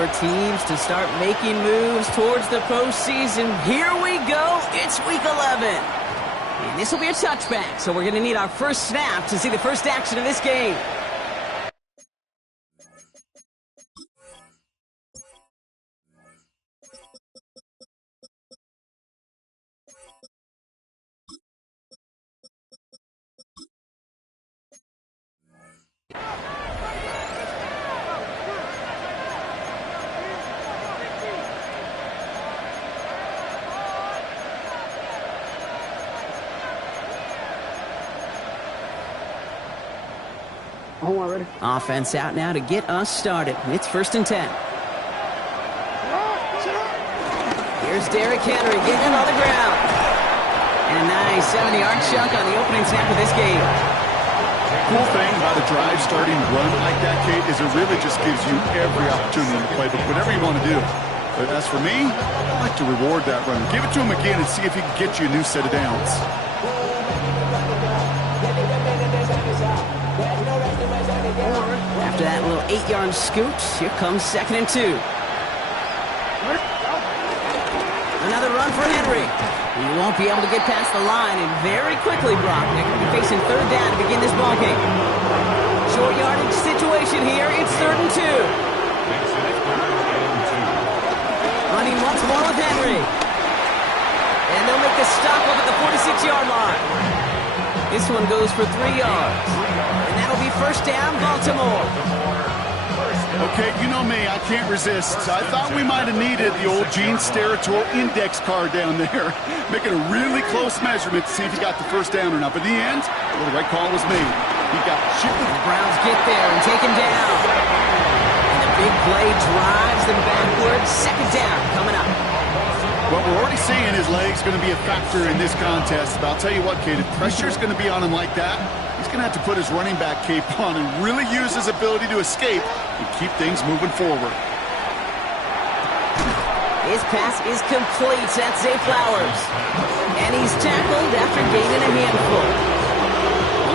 for teams to start making moves towards the postseason. Here we go. It's week 11. And this will be a touchback, so we're going to need our first snap to see the first action of this game. Offense out now to get us started. It's 1st and 10. Here's Derrick Henry getting it on the ground. And a nice 70-yard chunk on the opening snap of this game. Cool thing about a drive starting run like that, Kate, is it really just gives you every opportunity in the playbook, whatever you want to do. But as for me, I like to reward that run. Give it to him again and see if he can get you a new set of downs. After that little 8-yard scoot, here comes 2nd and 2. Another run for Henry. He won't be able to get past the line, and very quickly, Brock, they're going to be facing 3rd down to begin this ballgame. Short yardage situation here. It's 3rd and 2. Running once more with Henry. And they'll make the stop up at the 46-yard line. This one goes for 3 yards. And that'll be 1st down, Baltimore. Okay, you know me, I can't resist. I thought we might have needed the old Gene Steratore index card down there. Making a really close measurement to see if he got the 1st down or not. But in the end, well, the right call was made. He got chipped. The Browns get there and take him down. And the big play drives them backwards. 2nd down coming up. Well, we're already seeing his leg's going to be a factor in this contest. But I'll tell you what, Kate, if pressure's going to be on him like that, he's going to have to put his running back cape on and really use his ability to escape and keep things moving forward. His pass is complete. That's Zay Flowers. And he's tackled after gaining a handful.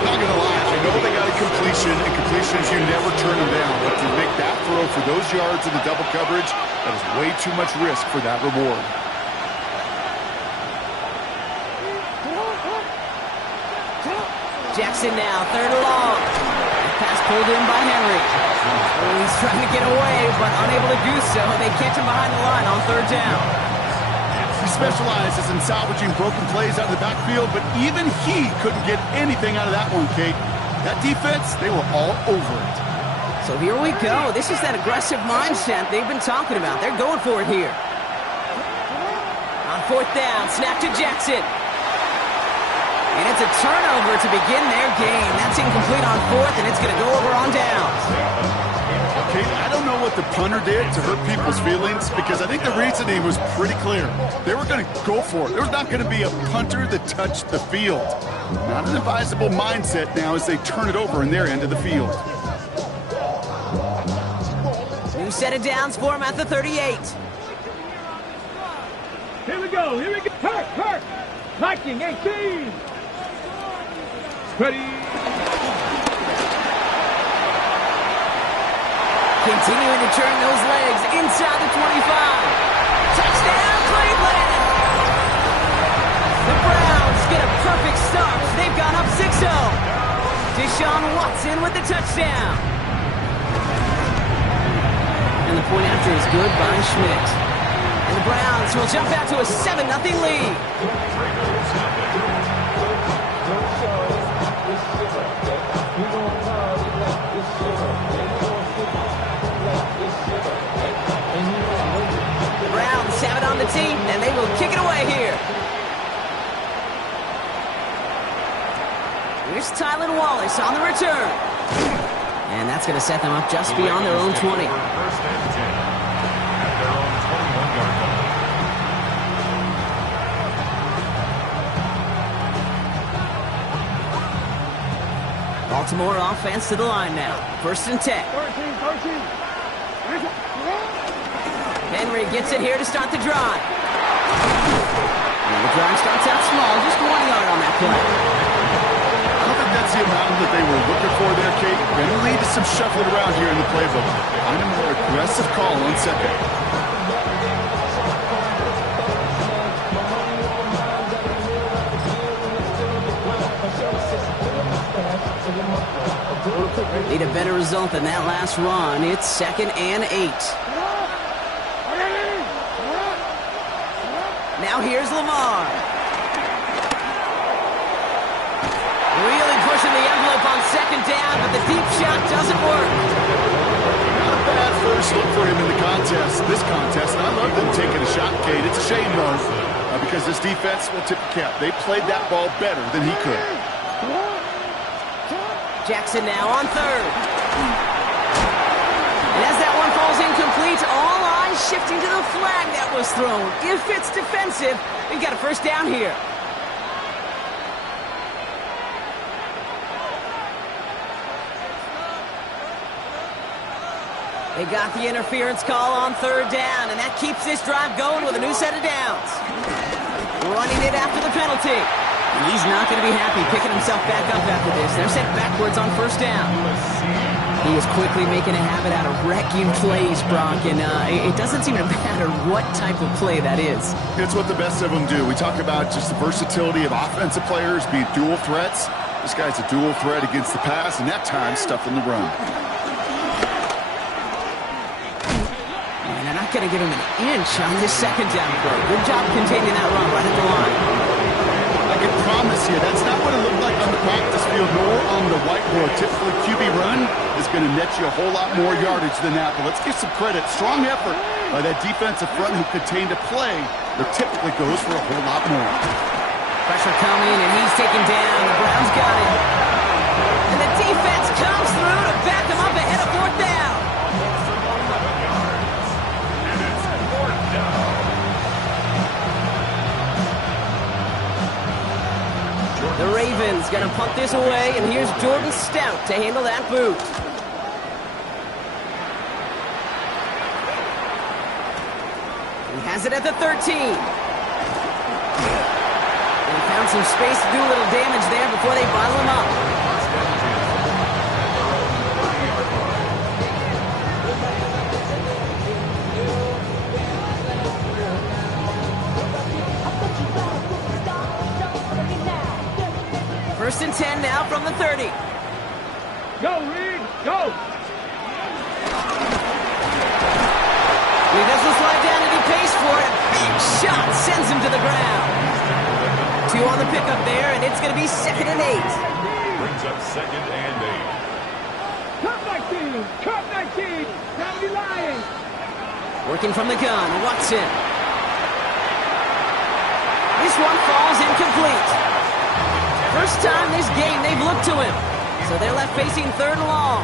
I'm not going to lie. I know they got a completion, and completions, you never turn them down. But to make that throw for those yards in the double coverage, that is way too much risk for that reward. Jackson now, 3rd and long. Pass pulled in by Henry. Oh, he's trying to get away, but unable to do so. They catch him behind the line on 3rd down. He specializes in salvaging broken plays out of the backfield, but even he couldn't get anything out of that one, Kate. That defense, they were all over it. So here we go. This is that aggressive mindset they've been talking about. They're going for it here. On 4th down, snap to Jackson. And it's a turnover to begin their game. That's incomplete on 4th, and it's going to go over on downs. Okay, I don't know what the punter did to hurt people's feelings, because I think the reasoning was pretty clear. They were going to go for it. There was not going to be a punter that touched the field. Not an advisable mindset now as they turn it over in their end of the field. New set of downs for him at the 38. Here we go. Hurt. Viking 18. Ready. Continuing to turn those legs inside the 25. Touchdown, Cleveland! The Browns get a perfect start. They've gone up 6-0. Deshaun Watson with the touchdown. And the point after is good by Schmidt. And the Browns will jump out to a 7-0 lead. The Browns have it on the tee, and they will kick it away here. Here's Tylan Wallace on the return. And that's going to set them up just beyond their own 20. Baltimore offense to the line now. 1st and 10. Henry gets it here to start the drive. And the drive starts out small, just 1 yard on that play. I don't think that's the amount that they were looking for there, Okay, going to lead to some shuffling around here in the playbook. Find a more aggressive call on second. Need a better result than that last run. It's 2nd and 8. Now here's Lamar. Really pushing the envelope on 2nd down, but the deep shot doesn't work. Not a bad first look for him in the contest. This contest, and I love them taking a shot, Kate. It's a shame, though, because this defense will tip the cap. They played that ball better than he could. Jackson now on 3rd. And as that one falls incomplete, all eyes shifting to the flag that was thrown. If it's defensive, we've got a first down here. They got the interference call on 3rd down, and that keeps this drive going with a new set of downs. Running it after the penalty. And he's not going to be happy picking himself back up after this. They're sent backwards on 1st down. He is quickly making a habit out of wrecking plays, Brock, and it doesn't seem to matter what type of play that is. It's what the best of them do. We talk about just the versatility of offensive players being dual threats. This guy's a dual threat against the pass, and that time stuffing the run. And they're not going to give him an inch on this 2nd down play. Good job containing that run right at the line. I can promise you, that's not what it looked like on the practice field nor on the whiteboard. Typically, QB run is going to net you a whole lot more yardage than that. But let's give some credit. Strong effort by that defensive front who contained a play that typically goes for a whole lot more. Pressure coming, and he's taken down. The Browns got him. And the defense comes through to back him up ahead of 4th down. The Ravens going to punt this away, and here's Jordan Stout to handle that boot. He has it at the 13. They found some space to do a little damage there before they bottle him up. First and 10 now from the 30. Go, Reed, go! He doesn't slide down and he pays for it. A big shot sends him to the ground. 2 on the pickup there, and it's going to be 2nd and 8. Brings up 2nd and 8. Cut 19! Cut 19! Down the line! Working from the gun, Watson. This one falls incomplete. First time this game they've looked to him. So they're left facing 3rd and long.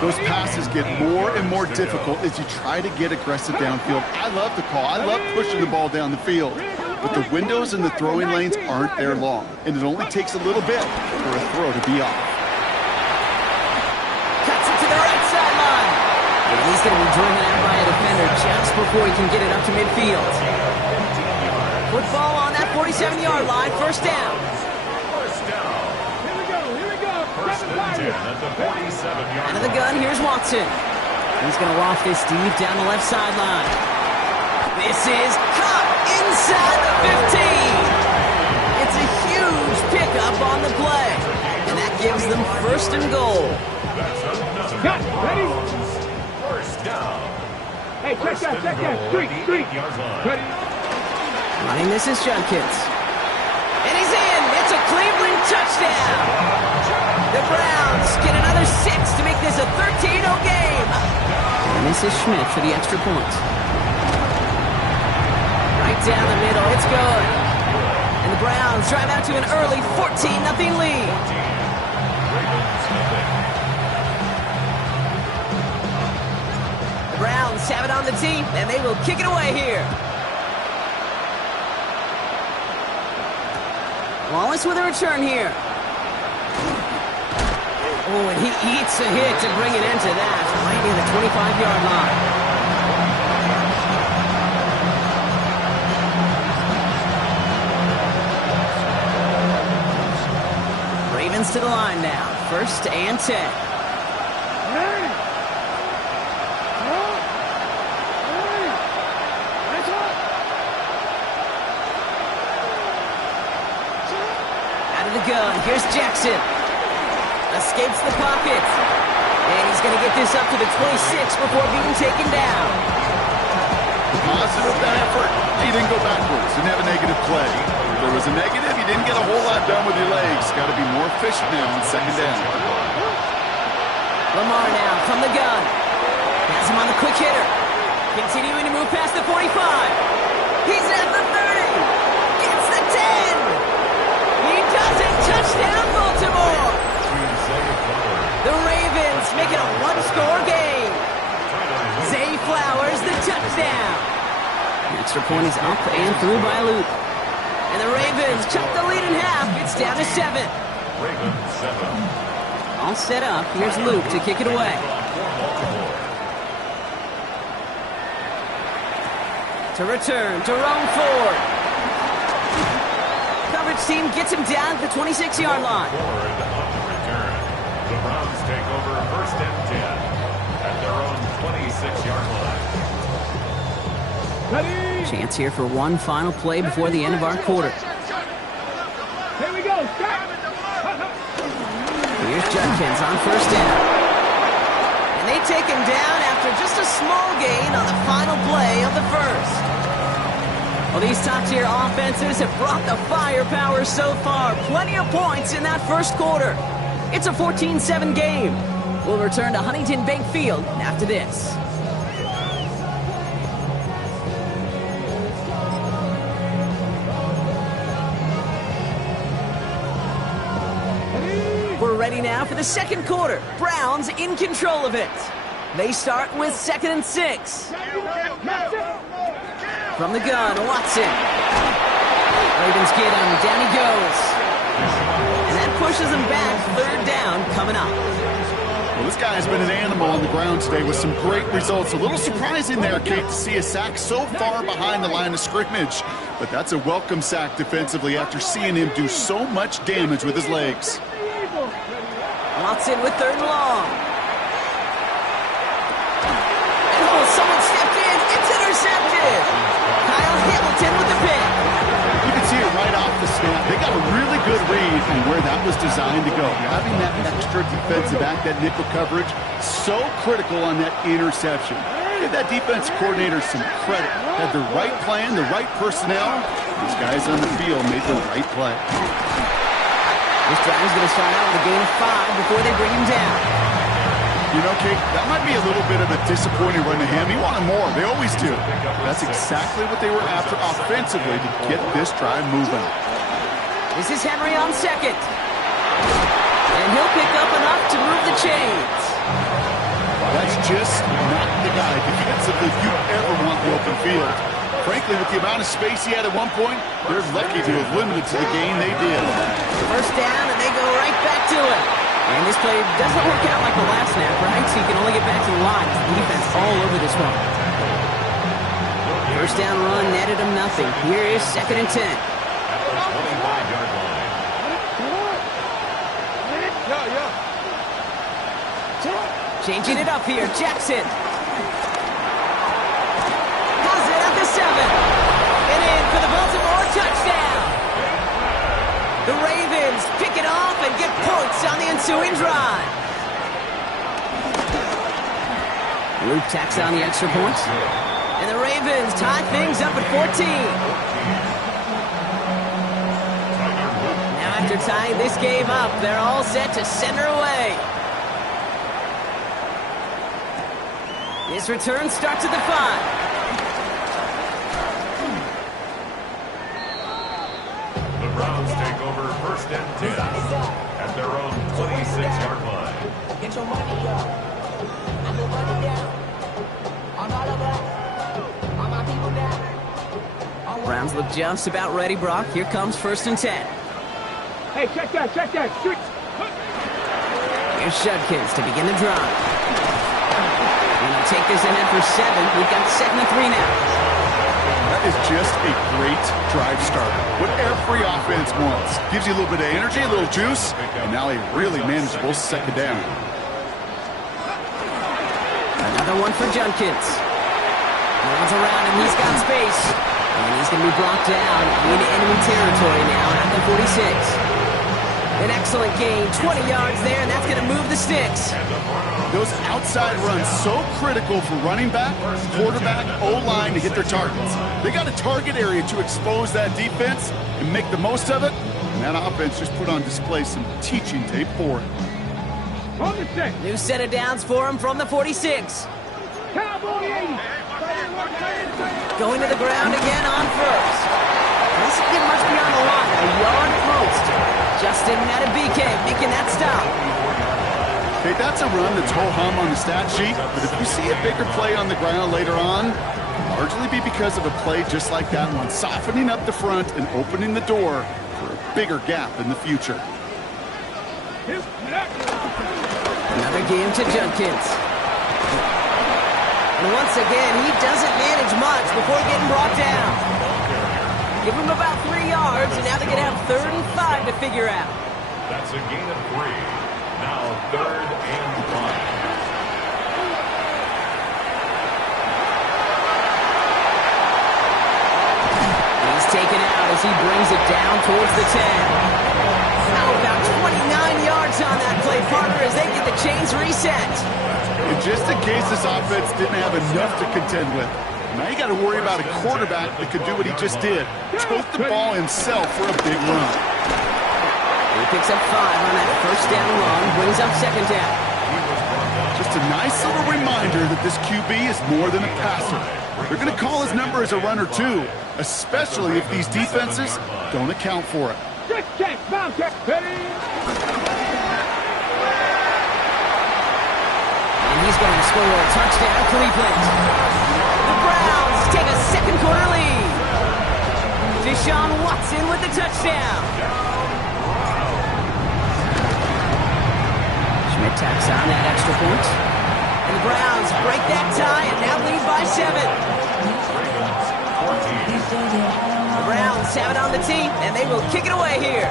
Those passes get more and more difficult as you try to get aggressive downfield. I love the call. I love pushing the ball down the field. But the windows in the throwing lanes aren't there long. And it only takes a little bit for a throw to be off. Cuts it to the right sideline. And he's going to be driven out by a defender just before he can get it up to midfield. Football on that 47-yard line, 1st down. Here we go! First and 10 at the 47-yard Out of the gun, here's Watson. He's going to loft this deep down the left sideline. This is caught inside the 15. It's a huge pickup on the play. And that gives them 1st and goal. Cut! Ready? First down. Hey, check that! Street! 8-yard line. Ready? Running this is Judkins. And he's in! It's a Cleveland touchdown! The Browns get another 6 to make this a 13-0 game. And this is Schmidt for the extra point. Right down the middle, it's good. And the Browns drive out to an early 14-0 lead. The Browns have it on the tee, and they will kick it away here. Wallace with a return here. Oh, and he eats a hit to bring it into that, right near the 25-yard line. Ravens to the line now. First and 10. Out of the gun, here's Jackson. Escapes the pocket. And he's going to get this up to the 26 before being taken down. Positive that effort. He didn't go backwards. Didn't have a negative play. If there was a negative, you didn't get a whole lot done with your legs. Got to be more efficient now on second down. Lamar now from the gun. Has him on the quick hitter. Continuing to move past the 45. He's at the 30. Gets the 10. He does it. Touchdown, Baltimore. The Ravens make it a one-score game. Zay Flowers, the touchdown. The extra point is up and through by Luke. And the Ravens cut the lead in half. It's down to 7. Ravens 7. All set up. Here's Luke to kick it away. To return, Jerome Ford. Coverage team gets him down at the 26-yard line. Ford on the return. The Browns take over first and 10 at their own 26-yard line. Ready? Chance here for one final play before the end of our quarter. Here we go. Start. Here's Judkins on first down. And they take him down after just a small gain on the final play of the first. Well, these top-tier offenses have brought the firepower so far. Plenty of points in that first quarter. It's a 14-7 game. We'll return to Huntington Bank Field after this. We're ready now for the second quarter. Browns in control of it. They start with 2nd and 6. From the gun, Watson. Ravens get him. Down he goes. And that pushes him back. 3rd down coming up. Well, this guy has been an animal on the ground today with some great results. A little surprising there, Kate, to see a sack so far behind the line of scrimmage. But that's a welcome sack defensively after seeing him do so much damage with his legs. Watson with 3rd and long. And oh, someone stepped in. It's intercepted. Kyle Hamilton with the pick. You can see it right off the snap. They got a really good read on where that was designed to go. Having that extra defensive back, that nickel coverage, so critical on that interception. Give that defense coordinator some credit. Had the right plan, the right personnel. These guys on the field made the right play. This drive is going to start out with a gain of 5 before they bring him down. You know, Kate, that might be a little bit of a disappointing run to him. He wanted more. They always do. That's exactly what they were after offensively to get this drive moving. This is Henry on 2nd. And he'll pick up enough to move the chains. That's just not the guy defensively you ever want in the open field. Frankly, with the amount of space he had at one point, they're lucky to have limited to the gain they did. First down, and they go right back to it. And this play doesn't work out like the last snap, right? So you can only get back to the line. The defense all over this one. First down run netted him nothing. Here is 2nd and 10. At the 25-yard line. Changing it up here, Jackson. Has it at the 7. And in for the Baltimore touchdown. The Ravens pick it off and get points on the ensuing drive. Luke tacks on the extra point. And the Ravens tie things up at 14. Now after tying this game up, they're all set to send her away. This return starts at the 5. The Browns take over first and 10 at their own 26-yard line. Get your money up. I'm your money down. I'm all about. All my people down. Browns look just about ready, Brock. Here comes 1st and 10. Hey, check that. Shoot. Here's Judkins to begin the drive. And he'll take this ahead for 7. We've got 2nd and 3 now. is just a great drive starter. What every offense wants. Gives you a little bit of energy, a little juice, and now a really manageable second down. Another one for Junkins. No one's around him. He's got space. And he's going to be brought down in enemy territory now at the 46. An excellent gain. 20 yards there, and that's going to move the sticks. Those outside runs so critical for running back, quarterback, O-line to hit their targets. They got a target area to expose that defense and make the most of it. And that offense just put on display some teaching tape for it. On the 6. New set of downs for him from the 46. Cowboy 80. Going to the ground again on first. This can get much beyond the line. A yard at most. Justin Madden making that stop. Okay, that's a run that's ho-hum on the stat sheet, but if you see a bigger play on the ground later on, it'll largely be because of a play just like that one, softening up the front and opening the door for a bigger gap in the future. Another game to Junkins. And once again, he doesn't manage much before getting brought down. Give him about 3 yards, and now they're going to have 3rd and 5 to figure out. That's a gain of 3. Now 3rd and 5. He's taken out as he brings it down towards the 10. Now about 29 yards on that play, partner, as they get the chains reset. And just in case this offense didn't have enough to contend with, now you got to worry about a quarterback that could do what he just did. Tote the ball himself for a big run. He picks up 5 on that first down run, brings up 2nd down. Just a nice little reminder that this QB is more than a passer. They're going to call his number as a runner too, especially if these defenses don't account for it. Good check, bounce check, ready. And he's going to score a touchdown, Cleveland. The Browns take a second quarter lead. Deshaun Watson with the touchdown. Schmidt tacks on that extra point. And the Browns break that tie and now lead by 7. The Browns have it on the team, and they will kick it away here.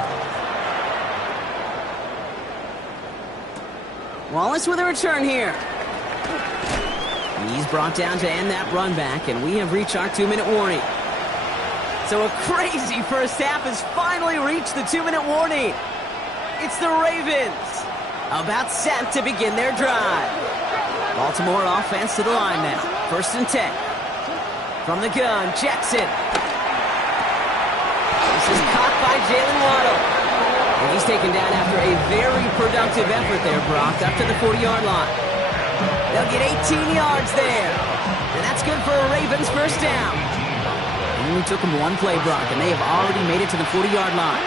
Wallace with a return here. He's brought down to end that run back, and we have reached our 2-minute warning. So a crazy first half has finally reached the 2-minute warning. It's the Ravens about set to begin their drive. Baltimore offense to the line now. 1st and 10. From the gun, Jackson. This is caught by Jalen Waddle. And he's taken down after a very productive effort there, Brock, up to the 40-yard line. They'll get 18 yards there. And that's good for a Ravens first down. It only took them 1 play, Brock, and they have already made it to the 40-yard line.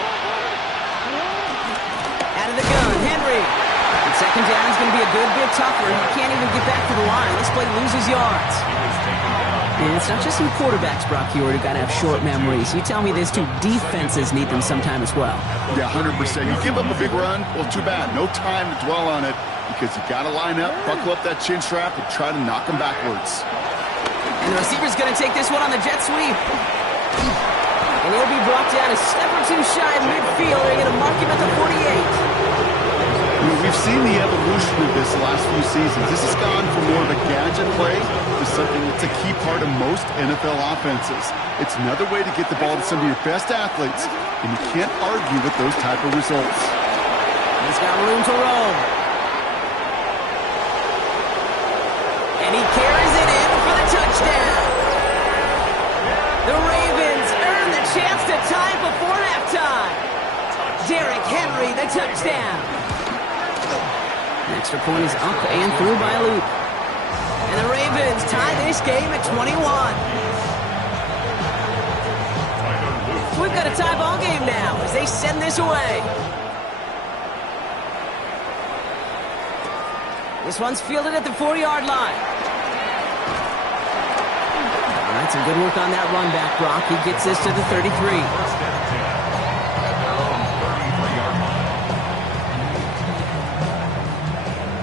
Out of the gun, Henry. And 2nd down is going to be a good bit tougher. He can't even get back to the line. This play loses yards. And it's not just some quarterbacks, Brock, here who got to have short memories. You tell me these 2 defenses need them sometime as well. Yeah, 100%. You give up a big run, well, too bad. No time to dwell on it because you got to line up, buckle up that chin strap, and try to knock them backwards. And the receiver's going to take this one on the jet sweep. And he'll be brought down a step or 2 shy of midfield. They're going to mark him at the 48. We've seen the evolution of this the last few seasons. This has gone from more of a gadget play to something that's a key part of most NFL offenses. It's another way to get the ball to some of your best athletes, and you can't argue with those type of results. He's got room to roam. And he carries it in for the touchdown. The Ravens earn the chance to tie it before halftime. Derrick Henry, the touchdown. The extra point is up and through by Luke. And the Ravens tie this game at 21. So we've got a tie ball game now as they send this away. This one's fielded at the 40-yard line. All right, some good work on that run back, Brock. He gets this to the 33.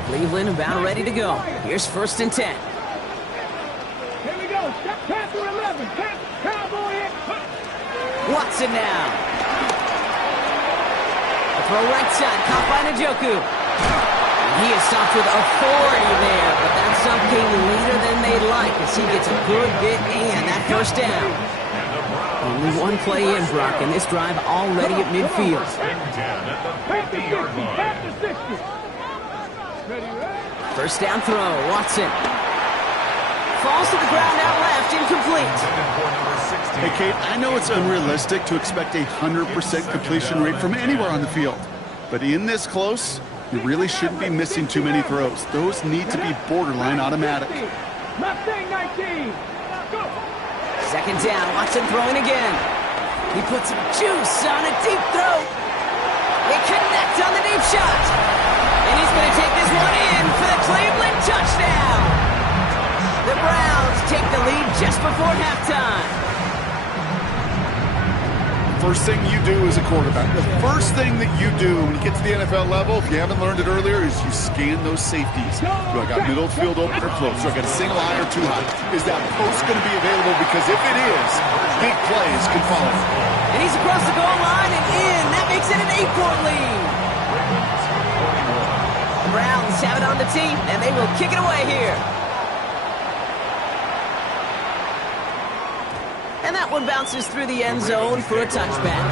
Cleveland about ready to go. Here's 1st and 10. Here we go. Step Panther 11. Cowboy Watson now. A throw right side, caught by Njoku. He is stopped with authority there, but that stop came later than they'd like as he gets a good bit and that first down. Only one play in, Brock, and this drive already at midfield. First down throw, Watson. Falls to the ground out left, incomplete. Hey, Kate, I know it's unrealistic to expect a 100% completion rate from anywhere on the field. But in this close, you really shouldn't be missing too many throws. Those need to be borderline automatic. Second down, Watson throwing again. He puts some juice on a deep throw. They connect on the deep shot. And he's going to take this one in for the Cleveland touchdown. The Browns take the lead just before halftime. First thing you do as a quarterback, the first thing that you do when you get to the NFL level, if you haven't learned it earlier, is you scan those safeties. Do I got middle field open or close? Do I got a single high or two high? Is that post going to be available? Because if it is, big plays can follow. And he's across the goal line and in. That makes it an 8-point lead. The Browns have it on the team, and they will kick it away here. And that one bounces through the end zone for a touchback.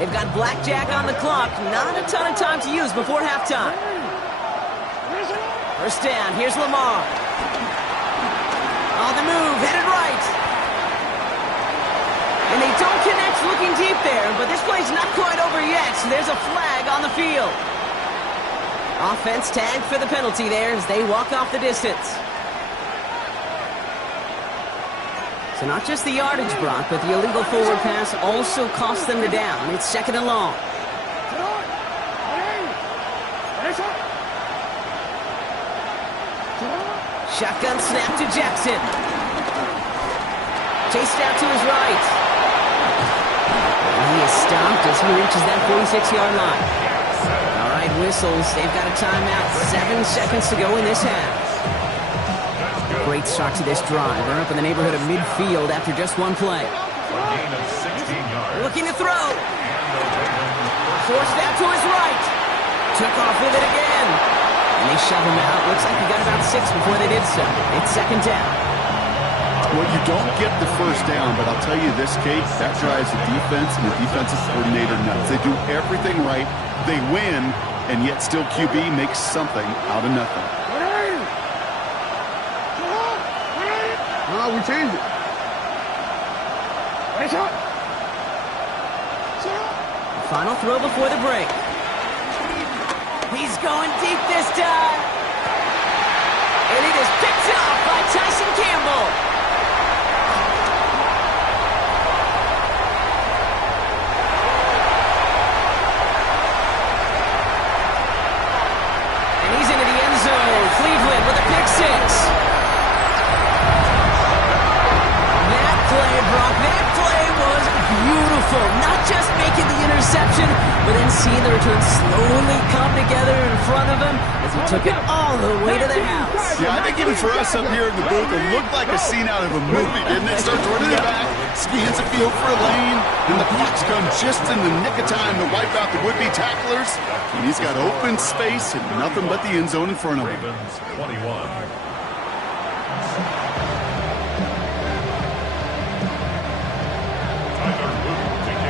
They've got blackjack on the clock. Not a ton of time to use before halftime. First down, here's Lamar. On the move, headed right. And they don't connect looking deep there, but this play's not quite over yet, so there's a flag on the field. Offense tagged for the penalty there as they walk off the distance. So not just the yardage, Brock, but the illegal forward pass also cost them the down. It's second and long. Shotgun snap to Jackson. Chased out to his right. And he is stopped as he reaches that 46-yard line. All right, whistles. They've got a timeout. 7 seconds to go in this half. Great start to this drive. They're up in the neighborhood of midfield after just one play. Looking to throw. Forced out to his right. Took off with it again. And they shove him out. Looks like he got about 6 before they did so. It's second down. Well, you don't get the first down, but I'll tell you this, Kate, that drives the defense and the defensive coordinator nuts. They do everything right. They win, and yet still QB makes something out of nothing. We changed it. Final throw before the break. He's going deep this time. And it is picked off by Tyson Campbell. And he's into the end zone. Cleveland with a pick 6. Brock, that play was beautiful. Not just making the interception, but then seeing the return slowly come together in front of him as he took it all the way to the house. Yeah, I think even for us up here in the booth, it looked like a scene out of a movie, didn't it? Starts running it back, scans the field for a lane, and the Bucs come just in the nick of time to wipe out the would-be tacklers. And he's got open space and nothing but the end zone in front of him. Ravens 21.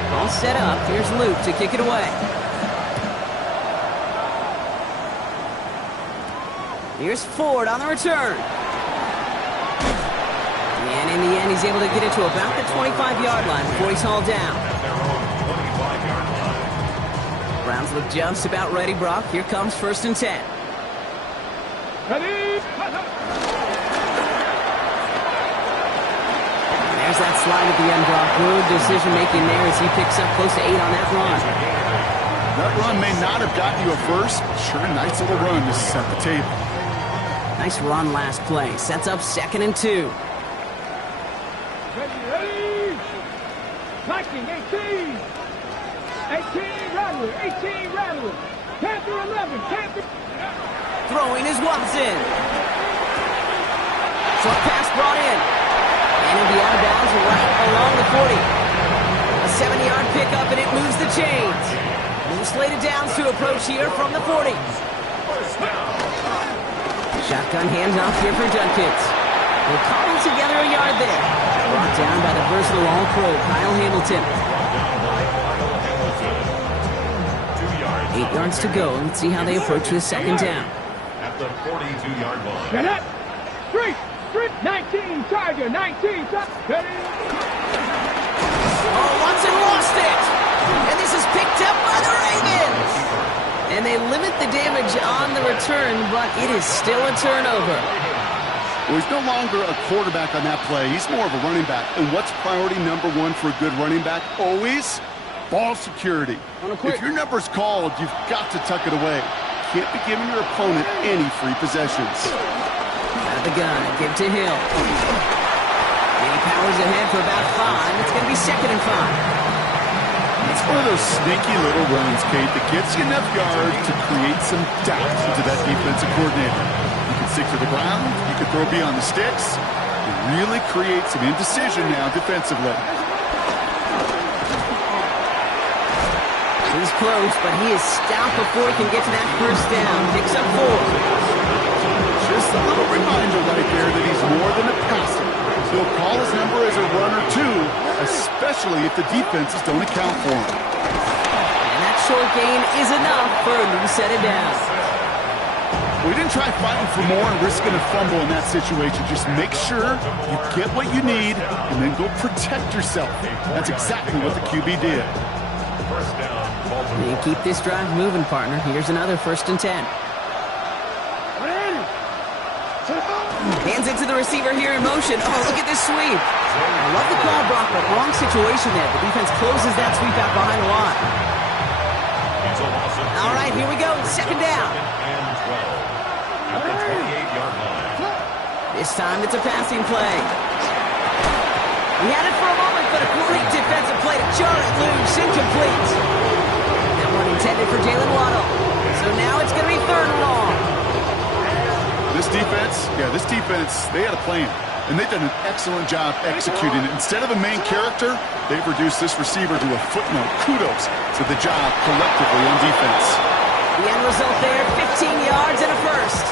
All set up. Here's Luke to kick it away. Here's Ford on the return. And in the end, he's able to get it to about the 25-yard line before he's hauled down. Browns look just about ready, Brock. Here comes 1st and 10. Ready? There's that slide at the end, Brock. Good decision-making there as he picks up close to 8 on that run. That run may not have gotten you a first, but sure, nice little run to set the table. Nice run last play. Sets up 2nd and 2. Ready? Viking 18. 18 Rattler. 18 Rattler. Panther 11. Panther. Throwing is Watson. Short pass brought in. And he'll be out of bounds right along the 40. A 7-yard pickup, and it moves the chains. New slated downs to approach here from the 40. Shotgun handoff here for Dunkins. They'll cobble together a yard there. Brought down by the versatile All-Pro, Kyle Hamilton. 8 yards to go. Let's see how they approach this second down. At the 42-yard line. Get up. Street. 19 Charger. 19 Charger. Oh, Watson lost it. And this is picked up by the Ravens. And they limit the damage on the return, but it is still a turnover. Well, he's no longer a quarterback on that play. He's more of a running back. And what's priority number one for a good running back? Always ball security. If your number's called, you've got to tuck it away. Can't be giving your opponent any free possessions. Out of the gun, give to Hill. And he powers ahead for about 5. It's going to be 2nd and 5. It's one of those sneaky little runs, Kate, that gets you enough yards to create some doubt into that defensive coordinator. You can stick to the ground, you can throw beyond the sticks, and really create some indecision now defensively. He's close, but he is stopped before he can get to that first down. Picks up 4. Just a little reminder right there that he's more than a passer. He'll call his number as a runner, too, especially if the defenses don't account for him. And that short gain is enough for a new set of downs. We didn't try fighting for more and risking a fumble in that situation. Just make sure you get what you need and then go protect yourself. That's exactly what the QB did. First down, You keep this drive moving, partner. Here's another 1st and 10. Hands it to the receiver here in motion. Oh, look at this sweep. I love the call, Brock, but wrong situation there. The defense closes that sweep out behind the line. All right, here we go. 2nd down. and 12. At the 28-yard line. This time it's a passing play. We had it for a moment, but a great defensive play to jar it loose. Incomplete. That one intended for Jalen Waddle. So now it's going to be 3rd and long. This defense, they had a plan, and they've done an excellent job executing it. Instead of a main character, they've reduced this receiver to a footnote. Kudos to the job collectively on defense. The end result there, 15 yards and a 1st.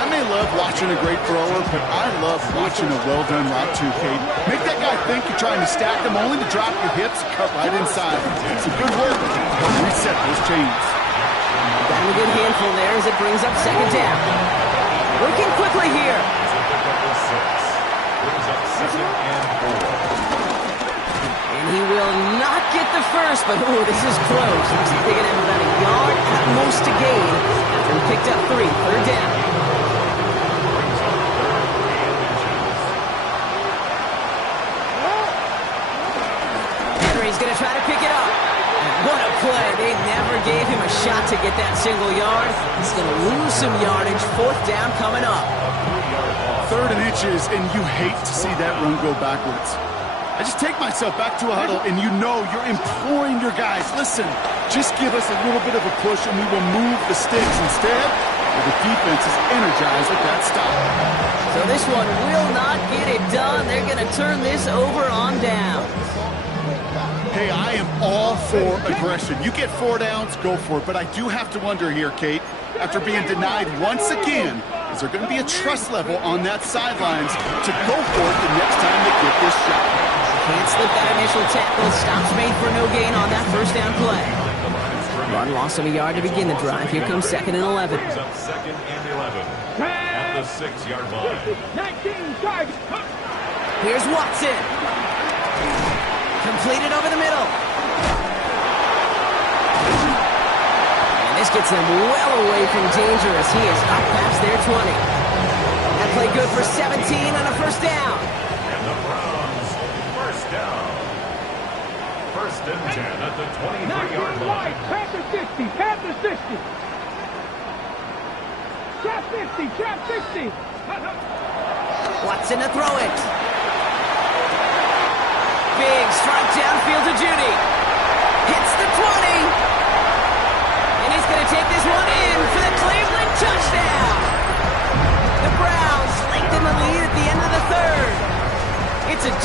I may love watching a great thrower, but I love watching a well-done route too, Kate. Make that guy think you're trying to stack them only to drop your hips and cut right inside. It's a good work. Reset those chains. Got him a good handful there as it brings up 2nd down. Working quickly here. And he will not get the first, but oh, this is close. Looks like they're going to have about a yard at most to gain after he picked up 3. 3rd down. Henry's going to try to pick it up. What a play. They never gave him a shot to get that single yard. He's going to lose some yardage. 4th down coming up. 3rd and inches, and you hate to see that run go backwards. I just take myself back to a huddle, and you know you're imploring your guys, listen, just give us a little bit of a push, and we will move the sticks. Instead, the defense is energized at that stop. So this one will not get it done. They're going to turn this over on down. Hey, I am all for aggression. You get 4 downs, go for it. But I do have to wonder here, Kate, after being denied once again, is there going to be a trust level on that sidelines to go for it the next time they get this shot? Can't slip that initial tackle. Stops made for no gain on that 1st down play. Run loss of a yard to begin the drive. Here comes 2nd and 11. 2nd and 11. At the 6-yard line. 19 Charger. Here's Watson. Completed over the middle. And this gets them well away from danger as he is up past their 20. That play good for 17 on a 1st down. And the Browns, 1st down. 1st and 10 at the 23-yard line. Panther 60. Panther 60. Trap 50. Trap 60. Watson to throw it. Big strike downfield to Judy. Hits the 20. And he's going to take this one in for the Cleveland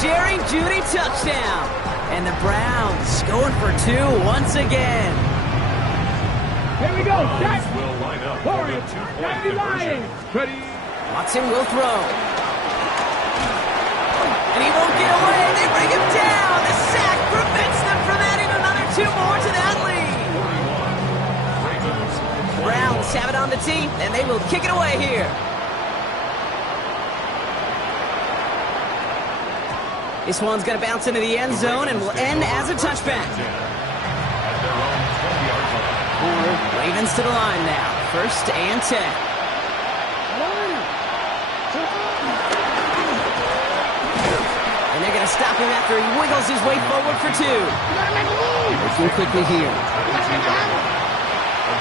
Jerry Jeudy touchdown. And the Browns going for 2 once again. Here we go. Browns will line up for the 2-point conversion. Ready. Watson will throw. And he won't get away. They bring him down. The sack prevents them from adding another 2 more to that lead. 41. Ravens. Browns have it on the tee, and they will kick it away here. This one's going to bounce into the end zone and will end as a touchback. At their own 20-yard line. Ravens to the line now. 1st and 10. And they're going to stop him after he wiggles his way forward for 2. Looking quickly here. A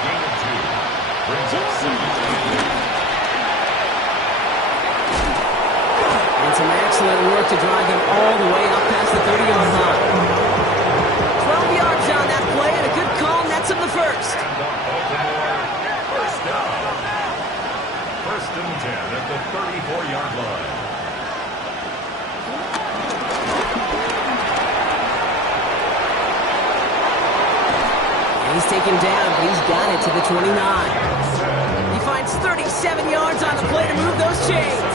gain of 2. Brings up 17. And some excellent work to drive him all the way up past the 30-yard line. 12 yards on that play, and a good call nets him the first. And the Baltimore first down. 1st and 10 at the 34-yard line. He's taken down, but he's got it to the 29. He finds 37 yards on the play to move those chains.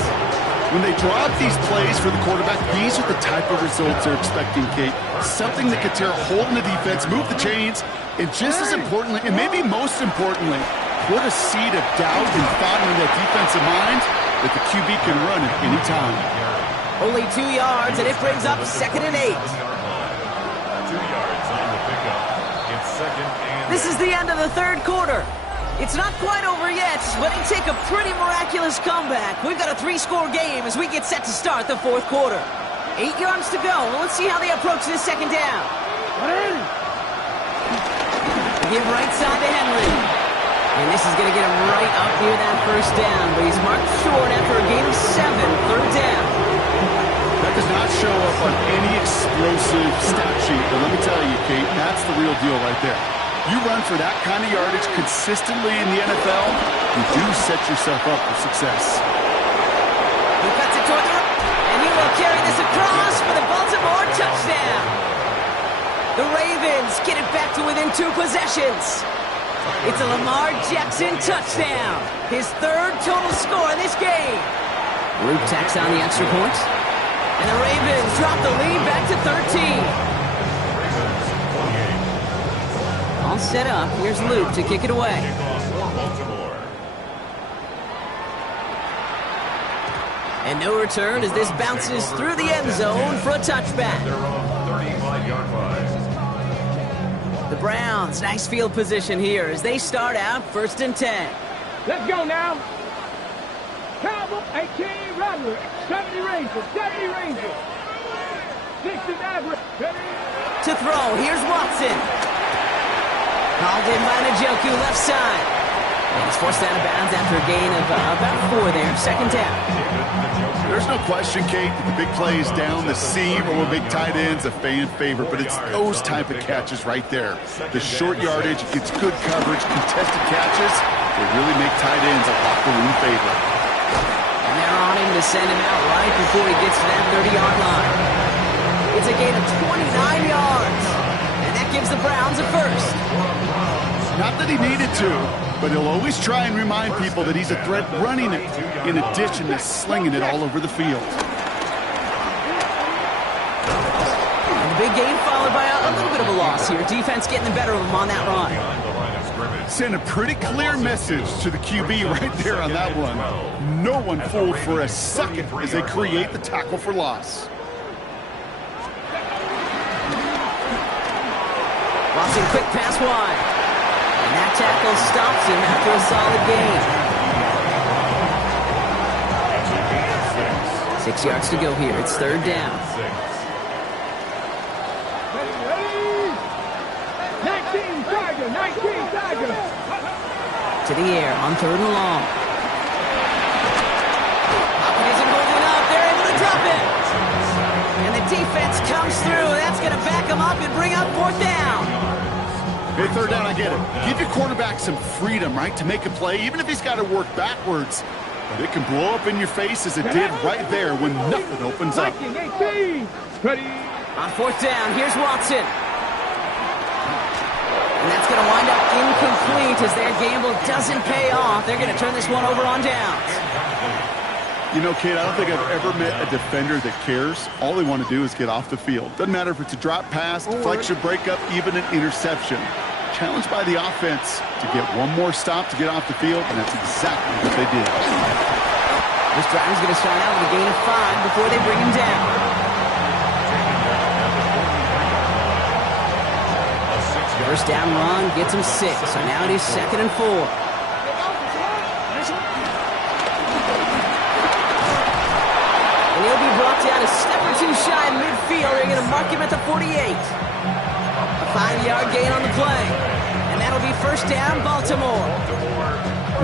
When they draw up these plays for the quarterback, these are the type of results they're expecting, Kate. Something that could tear a hole in the defense, move the chains, and just as importantly, and maybe most importantly, put a seed of doubt and thought into that defensive mind that the QB can run at any time. Only 2 yards, and it brings up 2nd and 8. 2 yards on the pickup. It's 2nd and This is the end of the 3rd quarter. It's not quite over yet, but it take a pretty miraculous comeback. We've got a 3-score game as we get set to start the 4th quarter. 8 yards to go. Let's see how they approach this 2nd down. Give right side to Henry. And this is going to get him right up near that 1st down, but he's marked short after a gain of 7, 3rd down. That does not show up on any explosive stat sheet, but let me tell you, Kate, that's the real deal right there. You run for that kind of yardage consistently in the NFL, you do set yourself up for success. He cuts it toward the and he will carry this across for the Baltimore touchdown. The Ravens get it back to within 2 possessions. It's a Lamar Jackson touchdown, his 3rd total score in this game. Luke tacks on the extra point, and the Ravens drop the lead back to 13. All set up. Here's Luke to kick it away. kickoff for Baltimore. And no return as this bounces through the end zone for a touchback. Their own 35-yard line. The Browns, nice field position here as they start out 1st and 10. Let's go now. Cowboy, 18 Rattler, 70 Rangers, 70 Rangers. 60 Maverick, ready. To throw, here's Watson. Called in by Njoku, left side. And he's forced out of bounds after a gain of about 4 there, 2nd down. There's no question, Kate, that the big plays down the seam or big tight ends a fan favorite, but it's those type of catches right there. The short yardage, it's good coverage, contested catches, they really make tight ends a locker room favorite. And they're on him to send him out right before he gets to that 30-yard line. It's a gain of 29 yards. And that gives the Browns a 1st. Not that he needed to, but he'll always try and remind people that he's a threat running it in addition to slinging it all over the field. And the big gain followed by a little bit of a loss here. Defense getting the better of him on that run. Behind the line of scrimmage. Send a pretty clear message to the QB right there on that one. No one fooled for a second as they create the tackle for loss. Watson, quick pass wide. And that tackle stops him after a solid gain. 6 yards to go here. It's 3rd down. 19 Tiger, 19 Tiger. To the air on 3rd and long. Hopkins isn't holding up. They're able to drop it. And the defense comes through. That's going to back them up and bring up 4th down. Hey, 3rd down, I get it. Give your quarterback some freedom, right, to make a play, even if he's got to work backwards. But it can blow up in your face as it did right there when nothing opens up. 19-18. Ready. On fourth down, here's Watson. And that's going to wind up incomplete as their gamble doesn't pay off. They're going to turn this one over on downs. You know, Kate, I don't think I've ever met a defender that cares. All they want to do is get off the field. Doesn't matter if it's a drop pass, deflection, breakup, even an interception. Challenged by the offense to get one more stop to get off the field, and that's exactly what they did. This drive is going to start out with a gain of 5 before they bring him down. First down run gets him 6, so now it is 2nd and 4. And he'll be brought down a step or two shy in midfield. They're going to mark him at the 48. A 5-yard gain on the play. And that'll be first down, Baltimore.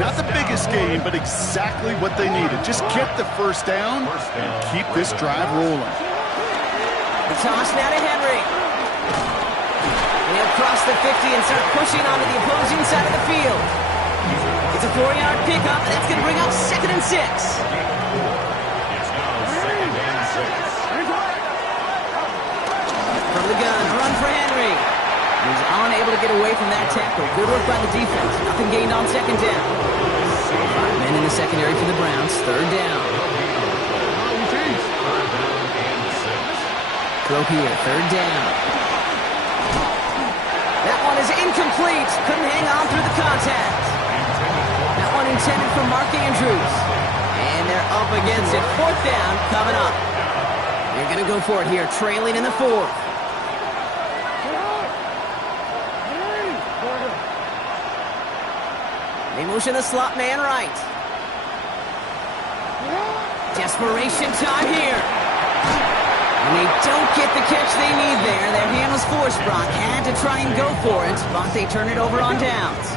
Not the biggest gain, but exactly what they needed. Just get the first down and keep this drive rolling. The toss now to Henry. And he'll cross the 50 and start pushing onto the opposing side of the field. It's a 4-yard pickup, and that's going to bring up 2nd and 6. From the gun, run for Henry. He's unable to get away from that tackle. Good work by the defense. Nothing gained on 2nd down. 5 men in the secondary for the Browns. 3rd down. Throw here, 3rd down. That one is incomplete. Couldn't hang on through the contact. That one intended for Mark Andrews. And they're up against it. 4th down coming up. They're going to go for it here, trailing in the 4th. They motion the slot man right. Desperation time here. And they don't get the catch they need there. Their hand was forced. Brock had to try and go for it, but they turn it over on downs.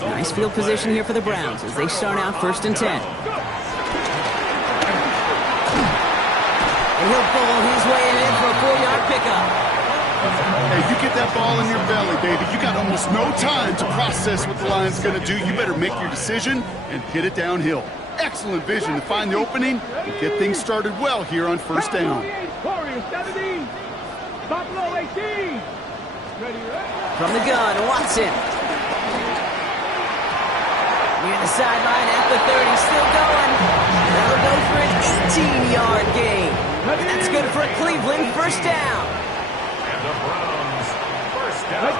Nice field position here for the Browns as they start out 1st and 10. And he'll bowl his way in for a 4-yard pickup. Hey, you get that ball in your belly, baby. You got almost no time to process what the line's going to do. You better make your decision and hit it downhill. Excellent vision to find the opening and get things started well here on 1st down. Warriors 17. Buffalo 18. Ready. From the gun, Watson. Near the sideline at the 30, still going. That'll go for an 18-yard gain. And that's good for a Cleveland 1st down. And the Browns, 1st down.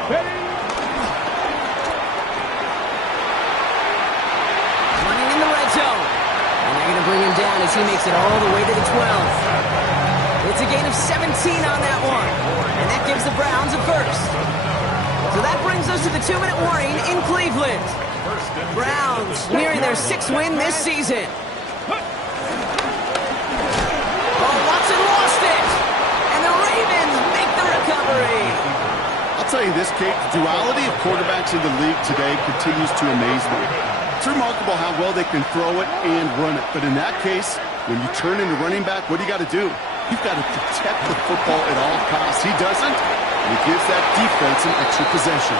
Running in the red zone. And they're going to bring him down as he makes it all the way to the 12. It's a gain of 17 on that one. And that gives the Browns a 1st. So that brings us to the 2-minute warning in Cleveland. Browns nearing their 6th win this season. Oh, Watson lost it. And the Ravens make the recovery. I'll tell you this, Kate, the duality of quarterbacks in the league today continues to amaze me. It's remarkable how well they can throw it and run it. But in that case, when you turn into running back, what do you got to do? You've got to protect the football at all costs. He doesn't, and it gives that defense an extra possession.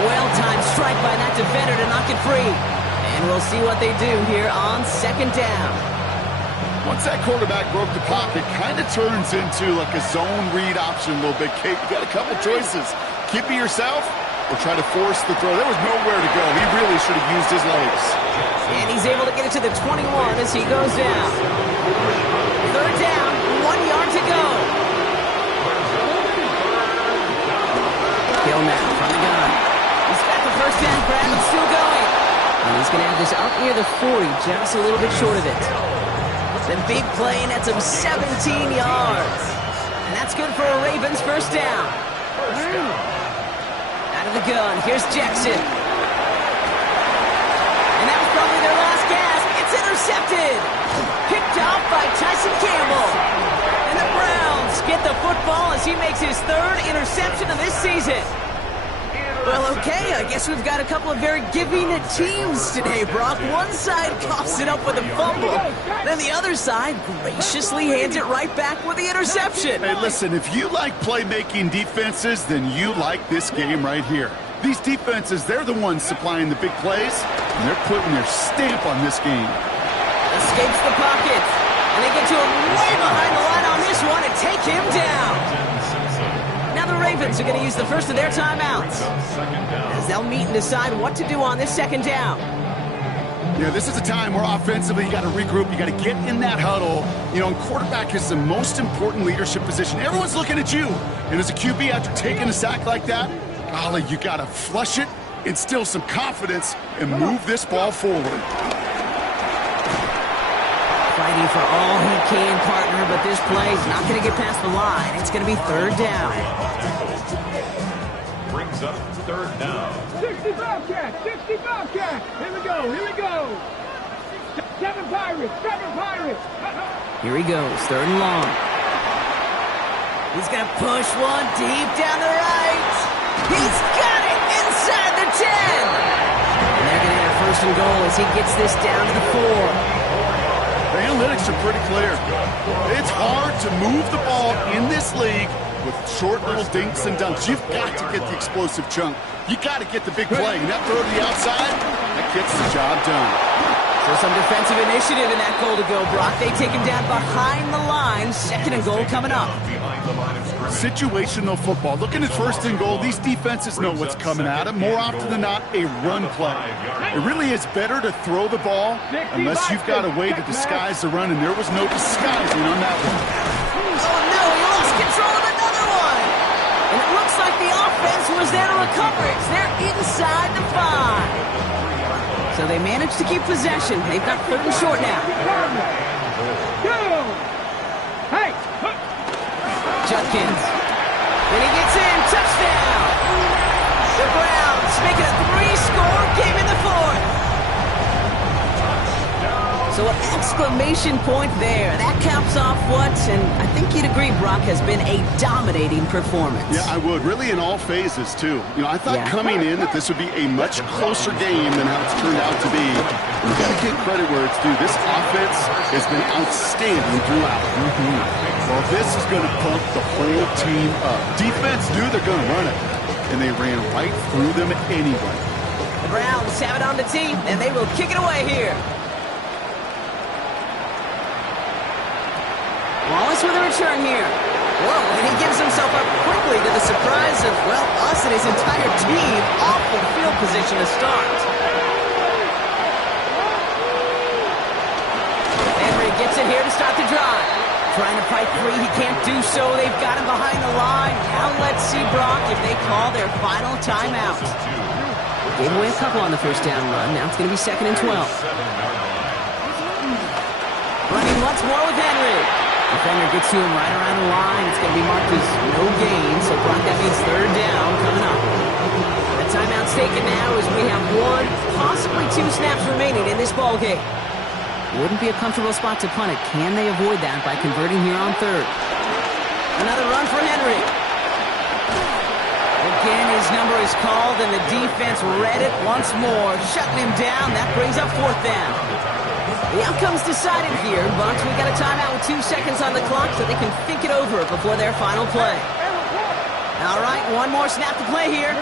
Well-timed strike by that defender to knock it free. And we'll see what they do here on 2nd down. Once that quarterback broke the pocket, kind of turns into like a zone read option a little bit. Kate, you got a couple choices. Keep it yourself or try to force the throw. There was nowhere to go. He really should have used his legs. And he's able to get it to the 21 as he goes down. 3rd down, 1 yard to go. Hill now from the gun. He's got the 1st down grab and still going. And he's going to have this up near the 40, just a little bit short of it. The big play, and that's him 17 yards. And that's good for a Ravens 1st down. Out of the gun, here's Jackson. And that was probably their last gasp. It's intercepted. Picked off by Tyson Campbell. And the Browns get the football as he makes his 3rd interception of this season. Well, okay, I guess we've got a couple of very giving teams today, Brock. One side coughs it up with a fumble, then the other side graciously hands it right back with the interception. Hey, listen, if you like playmaking defenses, then you like this game right here. These defenses, they're the ones supplying the big plays, and they're putting their stamp on this game. Escapes the pocket. And they get to him way behind the line on this one and take him down. Now the Ravens are going to use the first of their timeouts, as they'll meet and decide what to do on this second down. Yeah, this is a time where offensively you got to regroup, you got to get in that huddle. You know, and quarterback is the most important leadership position. Everyone's looking at you. And as a QB, after taking a sack like that, golly, you got to flush it, instill some confidence, and move this ball forward. Fighting for all he can, partner, but this play is not going to get past the line. It's going to be third down. Brings up third down. 60 Bobcats, 60 Bobcats. Here we go, here we go. 7 Pirates, 7 Pirates. Here he goes, third and long. He's going to push one deep down the right. He's got it inside the 10. And they're going to have first and goal as he gets this down to the 4. The analytics are pretty clear. It's hard to move the ball in this league with short little dinks and dunks. You've got to get the explosive chunk. You got to get the big play. And that throw to the outside, that gets the job done. So some defensive initiative in that goal to go, Brock. They take him down behind the line. Second and goal coming up. Situational football. Looking at first and goal, these defenses know what's coming at them. More often than not, a run play. It really is better to throw the ball unless you've got a way to disguise the run, and there was no disguising on that one. Oh, no, he lost control of another one. And it looks like the offense was there to recover it. They're inside the 5. So they managed to keep possession. They've got third and short now. Hey! Judkins. And he gets in. Touchdown. The Browns make it a 3-score game in the 4th. So an exclamation point there. That caps off what, and I think you'd agree, Brock, has been a dominating performance. Yeah, I would. Really in all phases, too. You know, I thought coming in that this would be a much closer game than how it's turned out to be. You've got to give credit where it's due. This offense has been outstanding throughout. Well, this is going to pump the whole team up. Defense knew they're going to run it, and they ran right through them anyway. The Browns have it on the tee, and they will kick it away here. Wallace with a return here. Whoa, and he gives himself up quickly to the surprise of, well, us and his entire team. Awful field position to start. Henry gets it here to start the drive. Trying to fight free, he can't do so. They've got him behind the line. Now let's see, Brock, if they call their final timeout. Gave away a couple on the first down run. Now it's going to be second and 12. Running once more with Henry. Defender gets to him right around the line. It's going to be marked as no gain. So, Brock, that means third down coming up. The timeout's taken now as we have 1, possibly 2 snaps remaining in this ball game. Wouldn't be a comfortable spot to punt it. Can they avoid that by converting here on third? Another run for Henry. Again, his number is called, and the defense read it once more, shutting him down. That brings up fourth down. The outcome's decided here, but we got a timeout with 2 seconds on the clock so they can think it over before their final play. All right, one more snap to play here.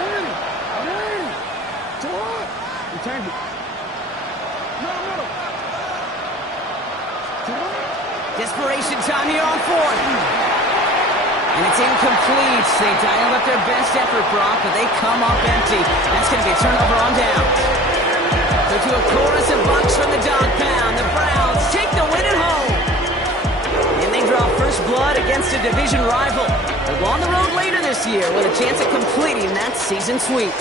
Desperation time here on fourth. And it's incomplete. They dialed up their best effort, Brock, but they come up empty. That's going to be a turnover on down. So to a chorus of bucks from the dog pound, the Browns take the win at home. And they draw first blood against a division rival. They'll go on the road later this year with a chance at completing that season sweep.